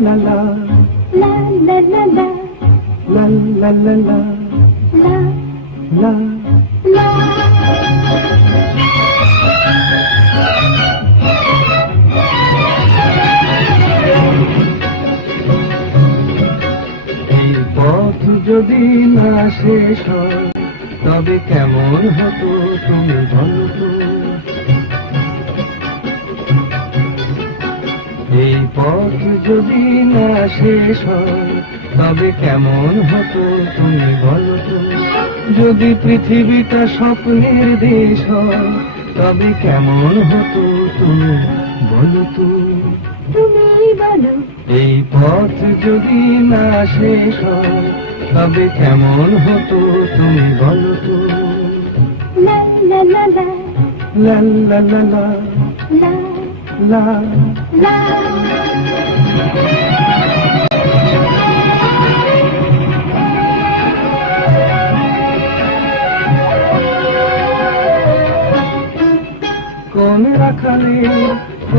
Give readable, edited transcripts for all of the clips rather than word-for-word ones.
la la la la la la la la la la la la এই পথ যদি না শেষ হয় তবে কেমন হতো তুমি বলো তো। এই পথ যদি না শেষ হয় তবে কেমন হতো তুমি বলো তো। যদি পৃথিবীটা স্বপ্নের দেশ হয় তবে কেমন হতো তুমি বলো তো। তুমি বলো এই পথ যদি না শেষ হয় তবে কেমন হতো তুমি বলো তো। la la la la লা লা লা লা la লা la কোন রাখালে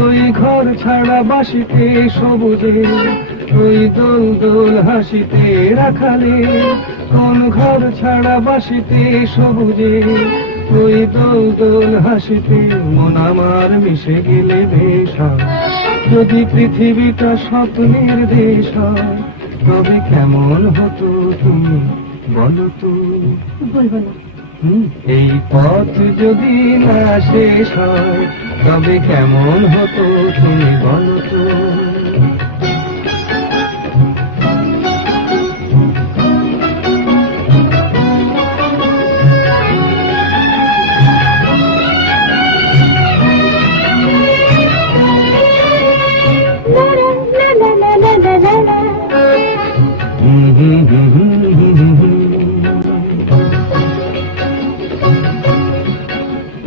ওই ঘর ছাড়া বাসিতে সবুজে ওই দোল দোল হাসিতে রাখালে কোন ঘর ছাড়া বাসিতে সবুজে ওই দোল দোল হাসিতে মন আমার মিশে গেলে বেশ হয়। যদি পৃথিবীটা স্বপ্নের দেশ হয় তবে কেমন হতো তুমি বলো তো। বলবো না এই পথ যদি না শেষ হয় তবে কেমন হতো তুমি বলো তো।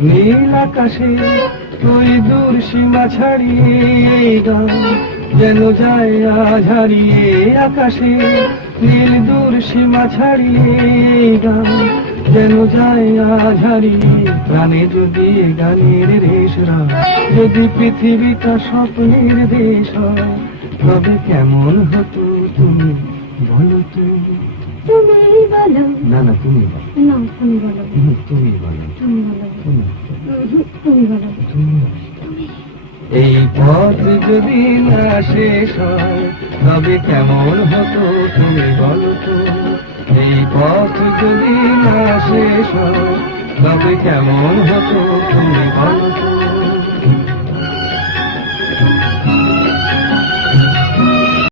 নীল আকাশে ওই দূর সীমা ছাড়িয়ে এই গান যেন যায় আজ হারিয়ে। আকাশে নীল দূর সীমা ছাড়িয়ে এই গান যেন যায় আজ হারিয়ে। প্রাণে যদি গানের রেশরা যদি পৃথিবীটা স্বপ্নের দেশ হয় তবে কেমন হতো তুমি বলো তো। তুমি বলো না না তুমি বলো। না তুমি বলো তুমি বলো তুমি বলো তুমি তুমি বলো এই পথ যদি না শেষ হয় তবে কেমন হতো তুমি বলো তো। এই পথ যদি না শেষ হয় তবে কেমন হতো তুমি বলো